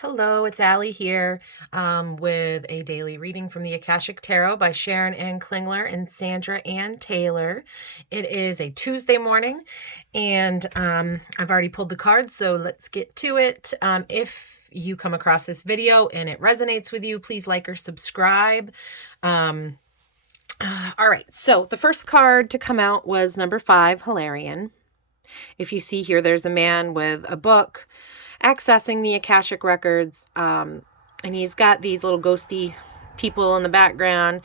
Hello, it's Allie here with a daily reading from the Akashic Tarot by Sharon and Klingler and Sandra and Taylor. It is a Tuesday morning and I've already pulled the cards, so let's get to it. If you come across this video and it resonates with you, please like or subscribe. All right, so the first card to come out was number 5, Hilarion. If you see here, there's a man with a book accessing the Akashic records, and he's got these little ghosty people in the background.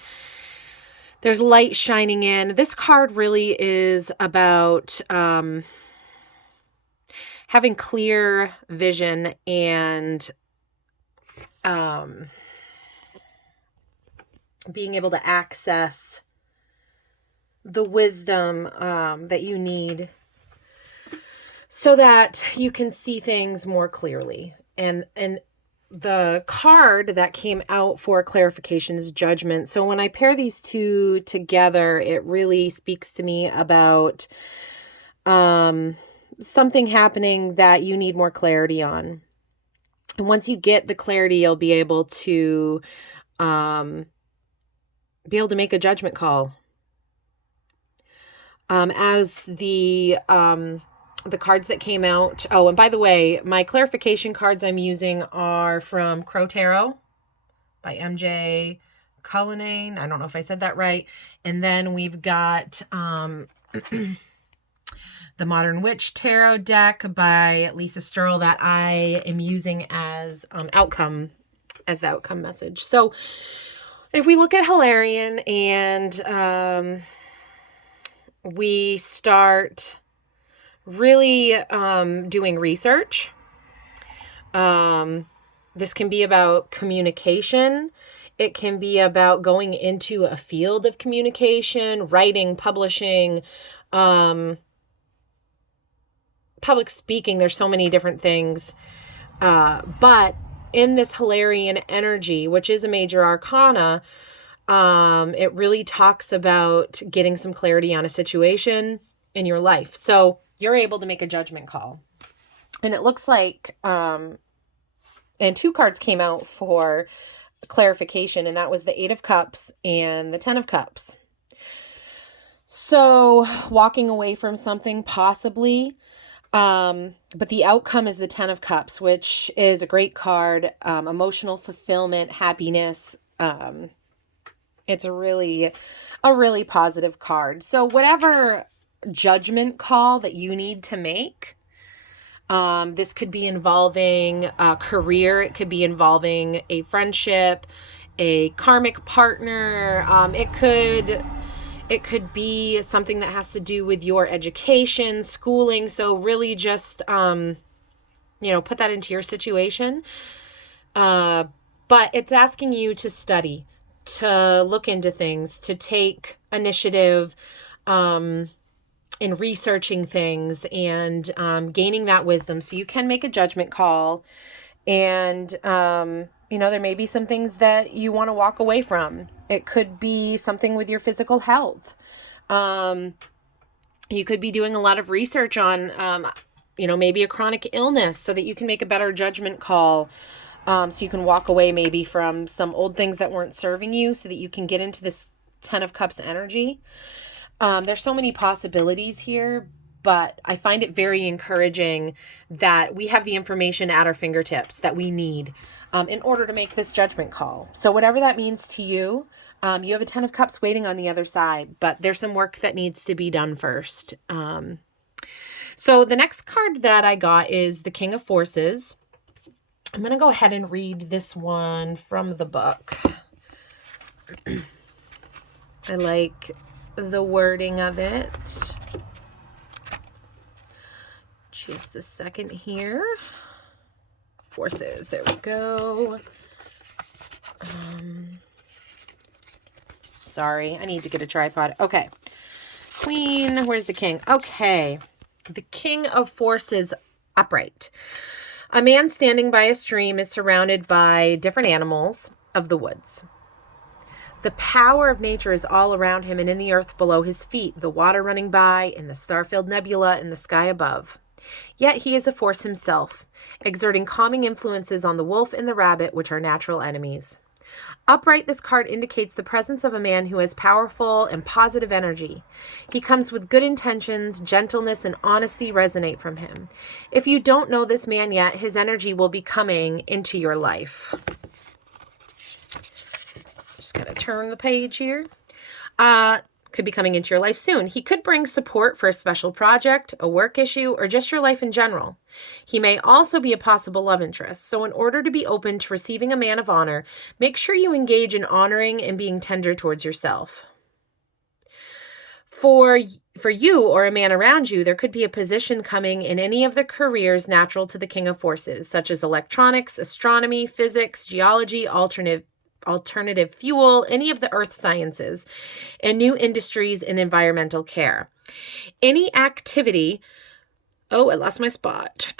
There's light shining in. This card really is about having clear vision and being able to access the wisdom that you need so that you can see things more clearly. And the card that came out for clarification is Judgment. So when I pair these two together, it really speaks to me about something happening that you need more clarity on. And once you get the clarity, you'll be able to make a judgment call. As the cards that came out. Oh, and by the way, my clarification cards I'm using are from Crow Tarot by MJ Cullinane. I don't know if I said that right. And then we've got the Modern Witch Tarot deck by Lisa Sturl that I am using as the outcome message. So if we look at Hilarion and we start really doing research. This can be about communication. It can be about going into a field of communication, writing, publishing, public speaking. There's so many different things. But in this Hilarion energy, which is a major arcana, it really talks about getting some clarity on a situation in your life. So you're able to make a judgment call. And it looks like, and 2 cards came out for clarification, and that was the 8 of Cups and the 10 of Cups. So walking away from something possibly, but the outcome is the 10 of Cups, which is a great card, emotional fulfillment, happiness. It's a really positive card. So whatever judgment call that you need to make, this could be involving a career, it could be involving a friendship, a karmic partner, it could be something that has to do with your education, schooling. So really just put that into your situation, but it's asking you to study, to look into things, to take initiative in researching things and gaining that wisdom so you can make a judgment call. And, there may be some things that you want to walk away from. It could be something with your physical health. You could be doing a lot of research on, maybe a chronic illness so that you can make a better judgment call. So you can walk away maybe from some old things that weren't serving you so that you can get into this 10 of Cups energy. There's so many possibilities here, but I find it very encouraging that we have the information at our fingertips that we need in order to make this judgment call. So whatever that means to you, you have a 10 of Cups waiting on the other side, but there's some work that needs to be done first. So the next card that I got is the King of Forces. I'm going to go ahead and read this one from the book. I like the wording of it. Just a second here. Forces, there we go. Sorry, I need to get a tripod. Okay. Queen, where's the king? Okay. The King of Forces upright. A man standing by a stream is surrounded by different animals of the woods. The power of nature is all around him and in the earth below his feet, the water running by, and the star-filled nebula in the sky above. Yet he is a force himself, exerting calming influences on the wolf and the rabbit, which are natural enemies. Upright, this card indicates the presence of a man who has powerful and positive energy. He comes with good intentions, gentleness, and honesty resonate from him. If you don't know this man yet, his energy will be coming into your life. Just gotta turn the page here. Could be coming into your life soon. He could bring support for a special project, a work issue, or just your life in general. He may also be a possible love interest. So in order to be open to receiving a man of honor, make sure you engage in honoring and being tender towards yourself. For you or a man around you, there could be a position coming in any of the careers natural to the King of Forces, such as electronics, astronomy, physics, geology, alternative fuel, any of the earth sciences, and new industries in environmental care. Any activity, I lost my spot.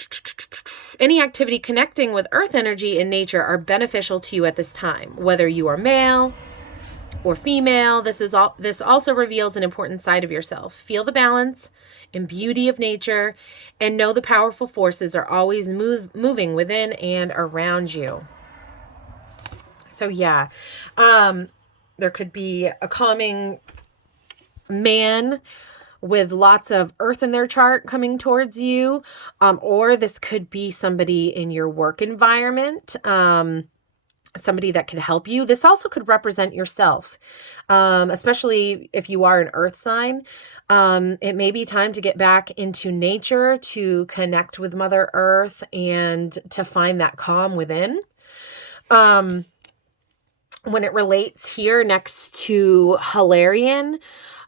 Any activity connecting with earth energy and nature are beneficial to you at this time, whether you are male or female. This also reveals an important side of yourself. Feel the balance and beauty of nature and know the powerful forces are always moving within and around you. So yeah, there could be a calming man with lots of earth in their chart coming towards you, or this could be somebody in your work environment, somebody that could help you. This also could represent yourself, especially if you are an earth sign. It may be time to get back into nature, to connect with Mother Earth, and to find that calm within. When it relates here next to Hilarion,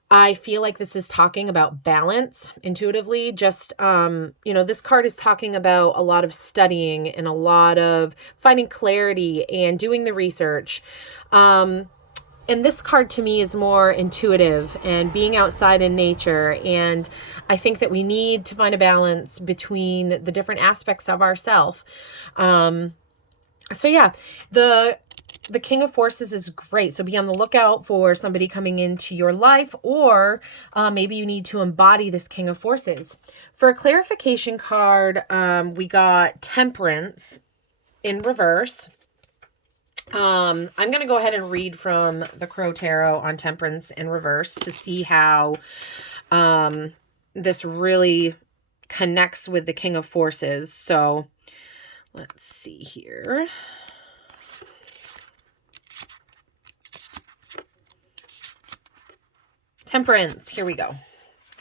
I feel like this is talking about balance intuitively. Just, this card is talking about a lot of studying and a lot of finding clarity and doing the research. And this card to me is more intuitive and being outside in nature. And I think that we need to find a balance between the different aspects of ourself. So yeah, the King of Forces is great. So be on the lookout for somebody coming into your life, or maybe you need to embody this King of Forces. For a clarification card, we got Temperance in reverse. I'm going to go ahead and read from the Crow Tarot on Temperance in reverse to see how this really connects with the King of Forces. So let's see here. Temperance, here we go.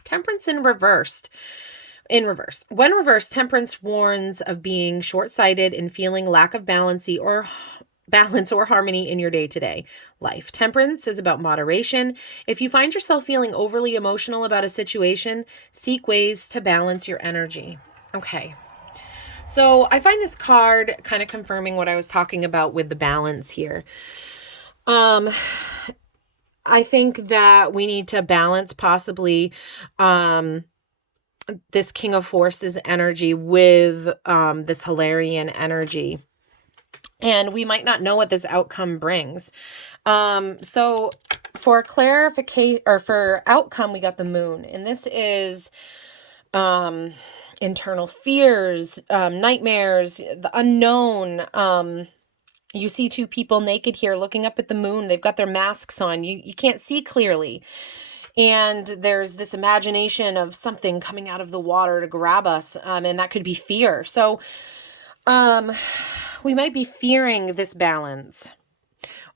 Temperance in reverse. When reversed, Temperance warns of being short-sighted and feeling lack of balance or harmony in your day-to-day life. Temperance is about moderation. If you find yourself feeling overly emotional about a situation, seek ways to balance your energy. Okay. So I find this card kind of confirming what I was talking about with the balance here. I think that we need to balance possibly this King of Forces energy with this Hilarion energy. And we might not know what this outcome brings. So for clarification, or for outcome, we got the Moon. And this is internal fears, nightmares, the unknown. You see two people naked here looking up at the moon. They've got their masks on. You can't see clearly. And there's this imagination of something coming out of the water to grab us. And that could be fear. So we might be fearing this balance.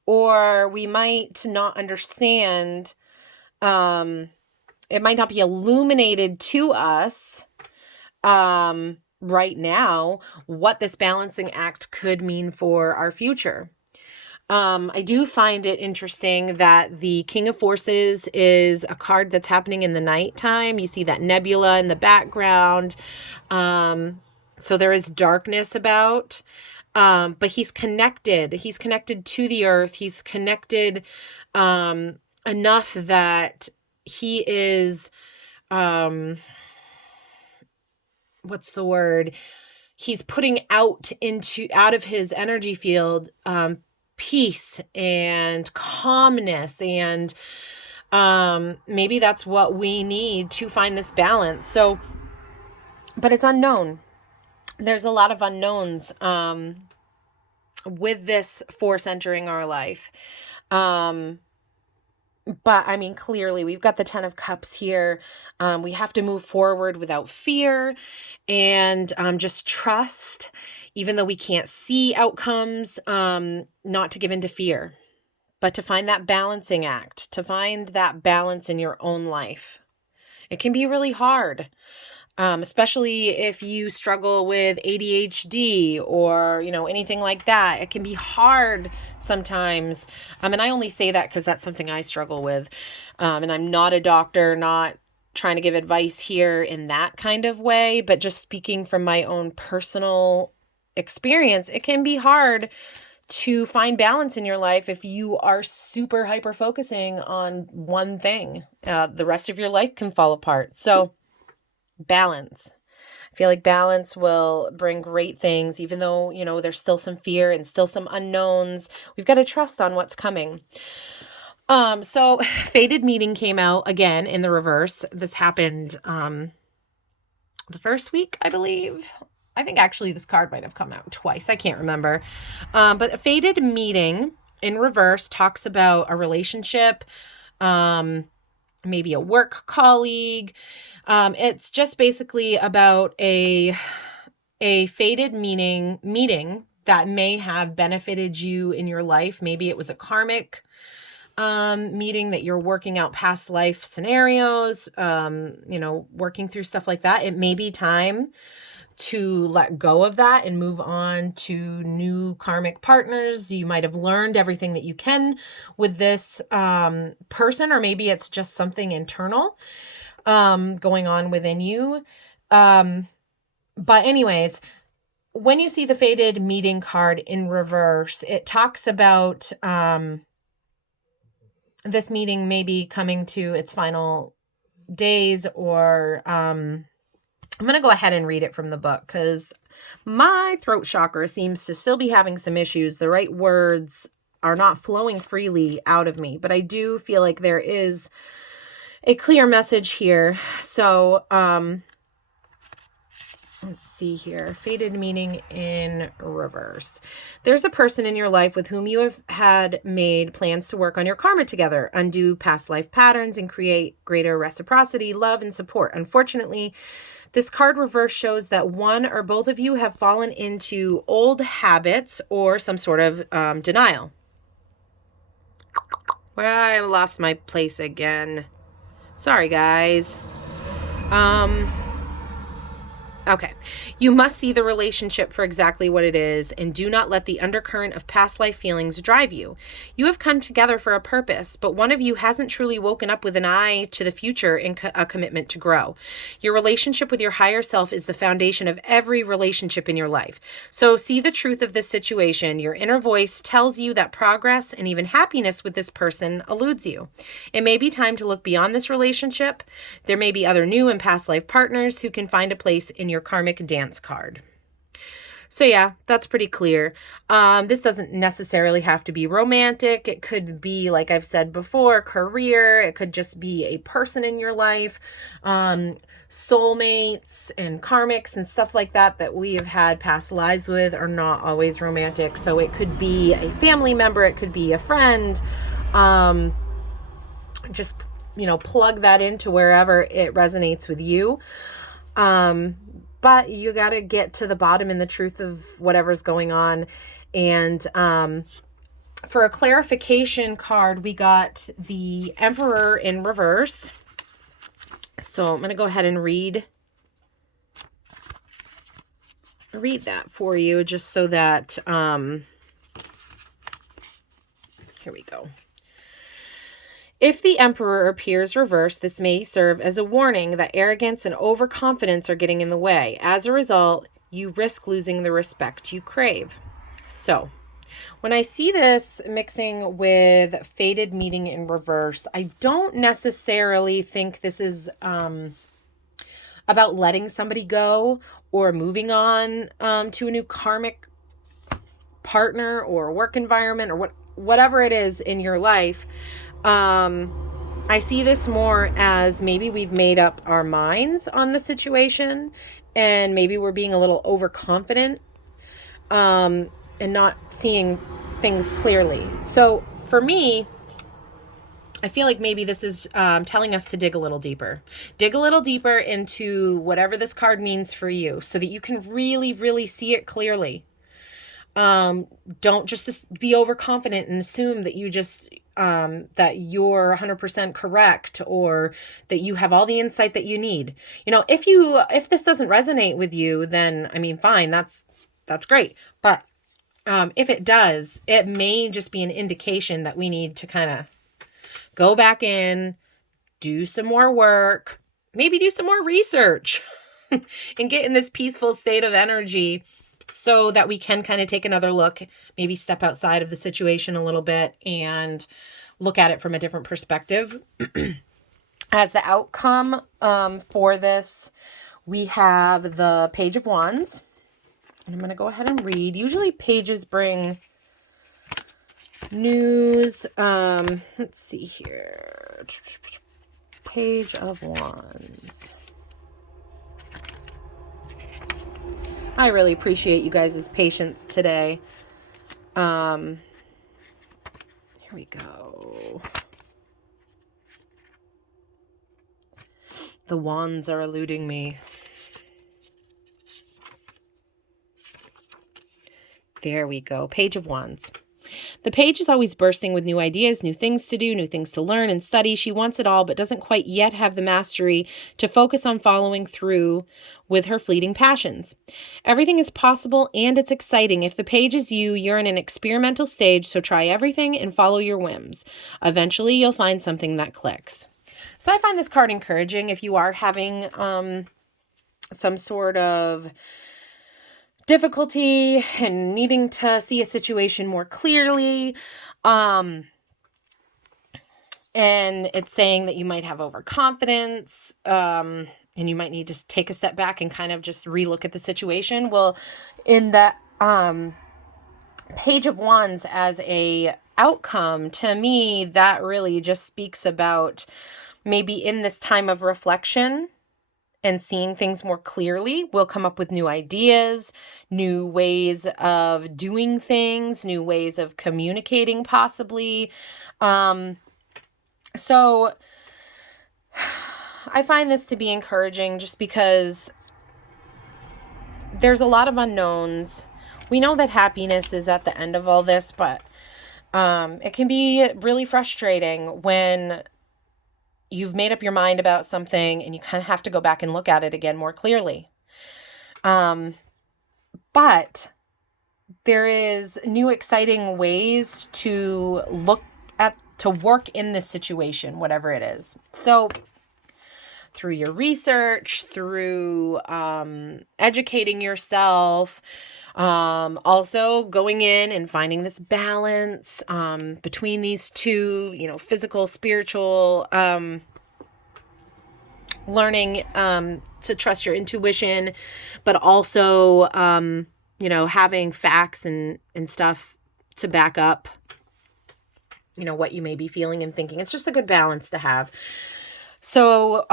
Or we might not understand. It might not be illuminated to us right now what this balancing act could mean for our future. I do find it interesting that the King of Forces is a card that's happening in the nighttime. You see that nebula in the background. So there is darkness about, but he's connected. He's connected to the earth. He's connected enough that he is, what's the word? He's putting out of his energy field, peace and calmness. And, maybe that's what we need to find this balance. So but it's unknown. There's a lot of unknowns with this force entering our life. But I mean, clearly we've got the 10 of Cups here. We have to move forward without fear and just trust, even though we can't see outcomes, not to give in to fear, but to find that balancing act, to find that balance in your own life. It can be really hard. Especially if you struggle with ADHD or, anything like that. It can be hard sometimes. And I only say that because that's something I struggle with. And I'm not a doctor, not trying to give advice here in that kind of way, but just speaking from my own personal experience, it can be hard to find balance in your life if you are super hyper focusing on one thing. The rest of your life can fall apart. So balance. I feel like balance will bring great things, even though, there's still some fear and still some unknowns. We've got to trust on what's coming. So Fated Meeting came out again in the reverse. This happened the first week, I believe. I think actually this card might have come out twice. I can't remember. But a Fated Meeting in reverse talks about a relationship, maybe a work colleague. It's just basically about a fated meeting that may have benefited you in your life. Maybe it was a karmic meeting that you're working out past life scenarios, working through stuff like that. It may be time to let go of that and move on to new karmic partners. You might have learned everything that you can with this person, or maybe it's just something internal going on within you. But anyways, when you see the Fated Meeting card in reverse, it talks about this meeting maybe coming to its final days, or I'm going to go ahead and read it from the book because my throat chakra seems to still be having some issues. The right words are not flowing freely out of me, but I do feel like there is a clear message here. So, let's see here. Fated Meeting in reverse. There's a person in your life with whom you have had made plans to work on your karma together, undo past life patterns, and create greater reciprocity, love, and support. Unfortunately, this card reverse shows that one or both of you have fallen into old habits or some sort of denial. Well, I lost my place again. Sorry, guys. Okay. You must see the relationship for exactly what it is, and do not let the undercurrent of past life feelings drive you. You have come together for a purpose, but one of you hasn't truly woken up with an eye to the future and a commitment to grow. Your relationship with your higher self is the foundation of every relationship in your life. So see the truth of this situation. Your inner voice tells you that progress and even happiness with this person eludes you. It may be time to look beyond this relationship. There may be other new and past life partners who can find a place in your karmic dance card. So yeah, that's pretty clear. This doesn't necessarily have to be romantic. It could be, like I've said before, career. It could just be a person in your life, soulmates and karmics and stuff like that we have had past lives with are not always romantic. So it could be a family member. It could be a friend. Just, plug that into wherever it resonates with you. But you got to get to the bottom and the truth of whatever's going on. And for a clarification card, we got the Emperor in reverse. So I'm going to go ahead and read that for you just so that, here we go. If the Emperor appears reversed, this may serve as a warning that arrogance and overconfidence are getting in the way. As a result, you risk losing the respect you crave. So, when I see this mixing with Fated Meeting in reverse, I don't necessarily think this is about letting somebody go or moving on to a new karmic partner or work environment or whatever it is in your life. I see this more as maybe we've made up our minds on the situation and maybe we're being a little overconfident, and not seeing things clearly. So for me, I feel like maybe this is telling us to dig a little deeper. Dig a little deeper into whatever this card means for you so that you can really, really see it clearly. Don't just be overconfident and assume that that you're 100% correct, or that you have all the insight that you need. If this doesn't resonate with you, then, I mean, fine, that's great. But if it does, it may just be an indication that we need to kind of go back in, do some more work, maybe do some more research and get in this peaceful state of energy so that we can kind of take another look, maybe step outside of the situation a little bit and look at it from a different perspective. As the outcome for this, we have the Page of Wands. And I'm going to go ahead and read. Usually pages bring news. Let's see here. Page of Wands. I really appreciate you guys' patience today. Here we go. The wands are eluding me. There we go. Page of Wands. The page is always bursting with new ideas, new things to do, new things to learn and study. She wants it all, but doesn't quite yet have the mastery to focus on following through with her fleeting passions. Everything is possible and it's exciting. If the page is you, you're in an experimental stage, so try everything and follow your whims. Eventually, you'll find something that clicks. So I find this card encouraging if you are having some sort of difficulty and needing to see a situation more clearly. And it's saying that you might have overconfidence, and you might need to take a step back and kind of just relook at the situation. Well, in that Page of Wands as a outcome, to me, that really just speaks about maybe in this time of reflection and seeing things more clearly, we'll come up with new ideas, new ways of doing things, new ways of communicating possibly. So I find this to be encouraging just because there's a lot of unknowns. We know that happiness is at the end of all this, but it can be really frustrating when you've made up your mind about something and you kind of have to go back and look at it again more clearly. But there is new exciting ways to work in this situation, whatever it is. So through your research, through educating yourself, also going in and finding this balance between these two, physical, spiritual, learning to trust your intuition, but also, having facts and stuff to back up, what you may be feeling and thinking. It's just a good balance to have. So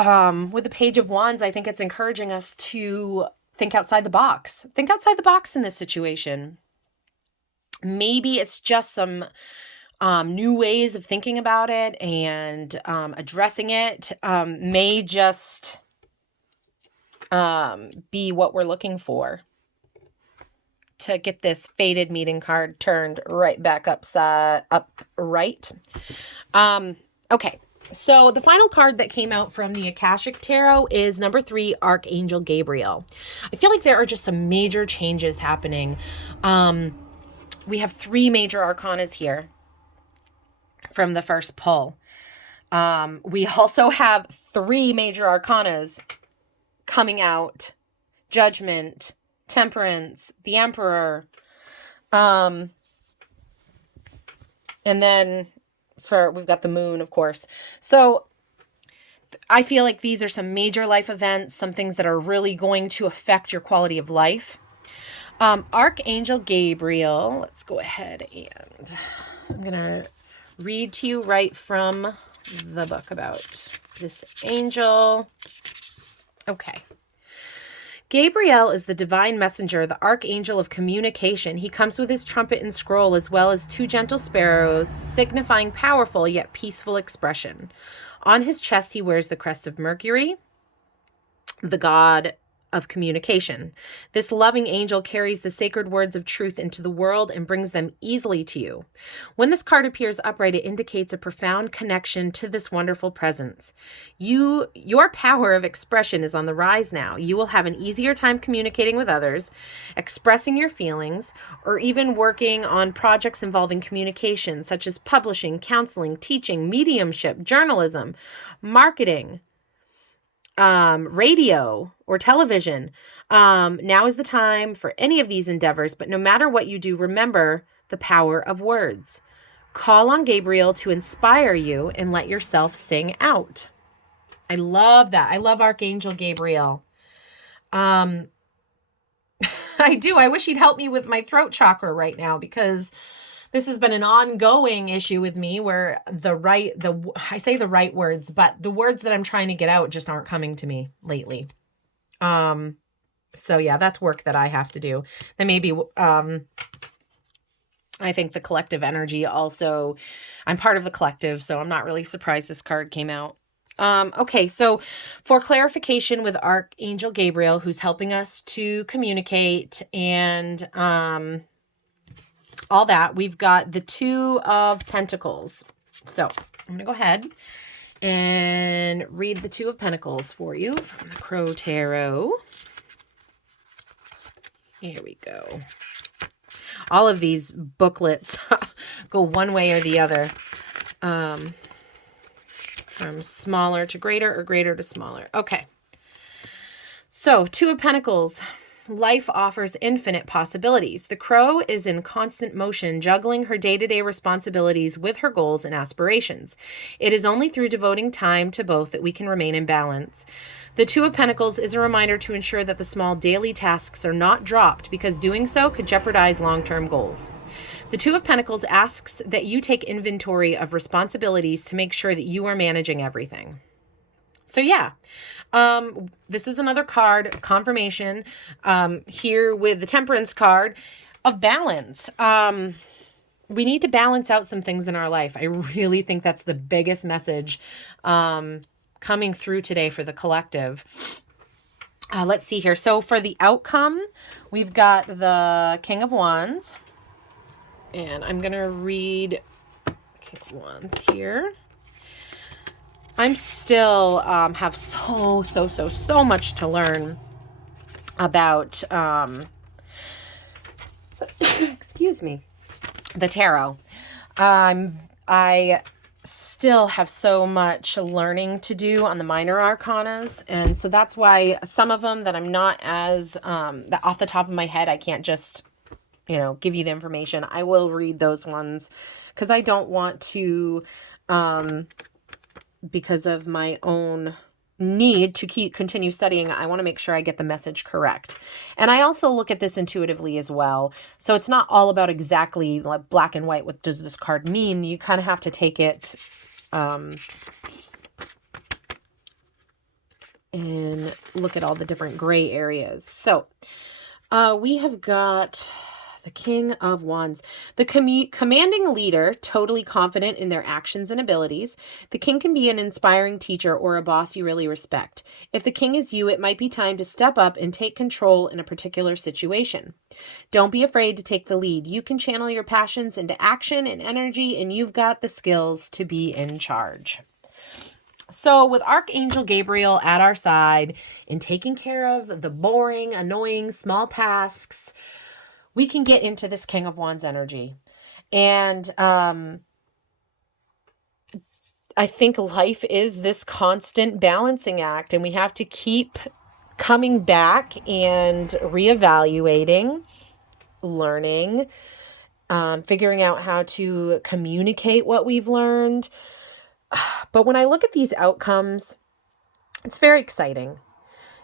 with the Page of Wands, I think it's encouraging us to think outside the box. Think outside the box in this situation. Maybe it's just some new ways of thinking about it and addressing it may just be what we're looking for to get this fated meeting card turned right back upright. Okay. So the final card that came out from the Akashic Tarot is number 3, Archangel Gabriel. I feel like there are just some major changes happening. We have 3 major arcanas here from the first pull. We also have 3 major arcanas coming out. Judgment, Temperance, the Emperor. And then we've got the Moon, of course. So I feel like these are some major life events, some things that are really going to affect your quality of life. Archangel Gabriel, let's go ahead and I'm going to read to you right from the book about this angel. Okay. Gabriel is the divine messenger, the archangel of communication. He comes with his trumpet and scroll, as well as 2 gentle sparrows, signifying powerful yet peaceful expression. On his chest, he wears the crest of Mercury, the god of communication. This loving angel carries the sacred words of truth into the world and brings them easily to you. When this card appears upright, it indicates a profound connection to this wonderful presence. Your power of expression is on the rise now. You will have an easier time communicating with others, expressing your feelings, or even working on projects involving communication, such as publishing, counseling, teaching, mediumship, journalism, marketing, radio or television. Now is the time for any of these endeavors, but no matter what you do, remember the power of words. Call on Gabriel to inspire you and let yourself sing out. I love that. I love Archangel Gabriel. I do. I wish he'd help me with my throat chakra right now, because this has been an ongoing issue with me where I say the right words, but the words that I'm trying to get out just aren't coming to me lately. So yeah, that's work that I have to do. Then maybe, I think the collective energy also, I'm part of the collective, so I'm not really surprised this card came out. Okay, so for clarification with Archangel Gabriel, who's helping us to communicate and, all that, we've got the 2 of Pentacles. So I'm going to go ahead and read the 2 of Pentacles for you from the Crow Tarot. Here we go. All of these booklets go one way or the other. From smaller to greater or greater to smaller. Okay. So 2 of Pentacles. Life offers infinite possibilities. The crow is in constant motion, juggling her day-to-day responsibilities with her goals and aspirations. It is only through devoting time to both that we can remain in balance. The 2 of Pentacles is a reminder to ensure that the small daily tasks are not dropped, because doing so could jeopardize long-term goals. The 2 of Pentacles asks that you take inventory of responsibilities to make sure that you are managing everything. So yeah, this is another card, confirmation, here with the Temperance card of balance. We need to balance out some things in our life. I really think that's the biggest message coming through today for the collective. Let's see here. So for the outcome, we've got the King of Wands. And I'm going to read King of Wands here. I'm still have so much to learn about, excuse me, the tarot. I still have so much learning to do on the minor arcanas. And so that's why some of them that I'm not as, that off the top of my head, I can't just, give you the information. I will read those ones because I don't want to, because of my own need to continue studying, I want to make sure I get the message correct. And I also look at this intuitively as well. So it's not all about exactly like black and white. What does this card mean? You kind of have to take it and look at all the different gray areas. So we have got the King of Wands, the commanding leader, totally confident in their actions and abilities. The king can be an inspiring teacher or a boss you really respect. If the king is you, it might be time to step up and take control in a particular situation. Don't be afraid to take the lead. You can channel your passions into action and energy, and you've got the skills to be in charge. So with Archangel Gabriel at our side in taking care of the boring, annoying, small tasks, we can get into this King of Wands energy. And I think life is this constant balancing act, and we have to keep coming back and reevaluating, learning, figuring out how to communicate what we've learned. But when I look at these outcomes, it's very exciting.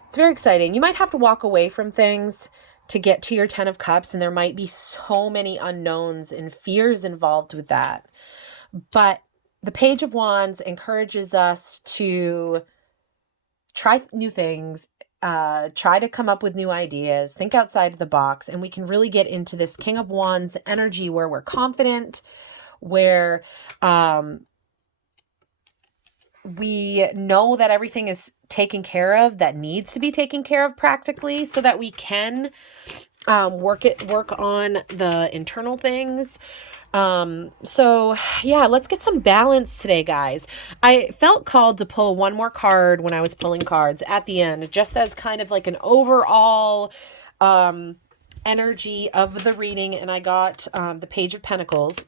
It's very exciting. You might have to walk away from things to get to your 10 of Cups, and there might be so many unknowns and fears involved with that. But the Page of Wands encourages us to try new things, try to come up with new ideas, think outside of the box, and we can really get into this King of Wands energy where we're confident, where we know that everything is taken care of that needs to be taken care of practically, so that we can work on the internal things. So yeah, let's get some balance today, guys. I felt called to pull one more card when I was pulling cards at the end, just as kind of like an overall energy of the reading, and I got the Page of Pentacles.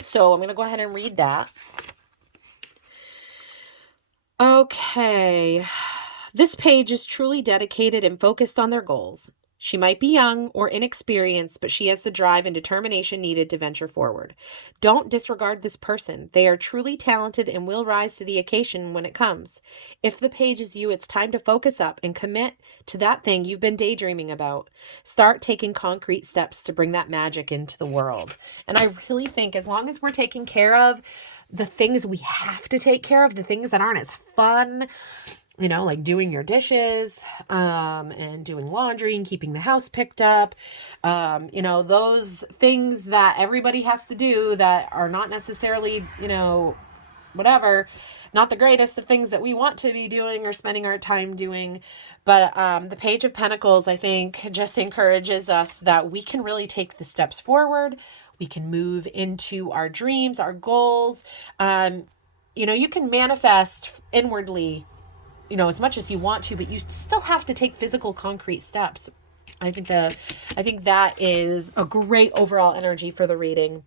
So I'm going to go ahead and read that. Okay. This page is truly dedicated and focused on their goals. She might be young or inexperienced, but she has the drive and determination needed to venture forward. Don't disregard this person. They are truly talented and will rise to the occasion when it comes. If the page is you, it's time to focus up and commit to that thing you've been daydreaming about. Start taking concrete steps to bring that magic into the world. And I really think as long as we're taking care of the things we have to take care of, the things that aren't as fun, you know, like doing your dishes, and doing laundry and keeping the house picked up, you know, those things that everybody has to do that are not necessarily, you know, whatever, not the greatest of things that we want to be doing or spending our time doing. But the Page of Pentacles, I think, just encourages us that we can really take the steps forward. We can move into our dreams, our goals. You know, you can manifest inwardly, you know, as much as you want to, but you still have to take physical, concrete steps. I think that is a great overall energy for the reading.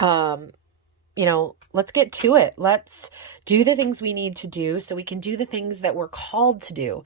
You know, let's get to it. Let's do the things we need to do so we can do the things that we're called to do.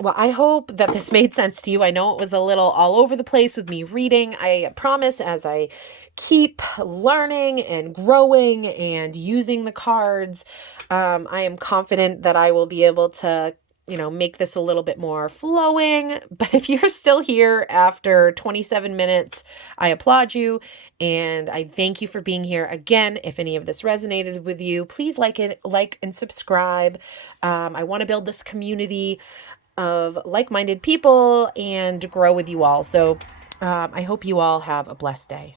Well, I hope that this made sense to you. I know it was a little all over the place with me reading. I promise as I keep learning and growing and using the cards, I am confident that I will be able to, you know, make this a little bit more flowing. But if you're still here after 27 minutes, I applaud you and I thank you for being here. Again, if any of this resonated with you, please like and subscribe. I want to build this community of like-minded people and grow with you all. So I hope you all have a blessed day.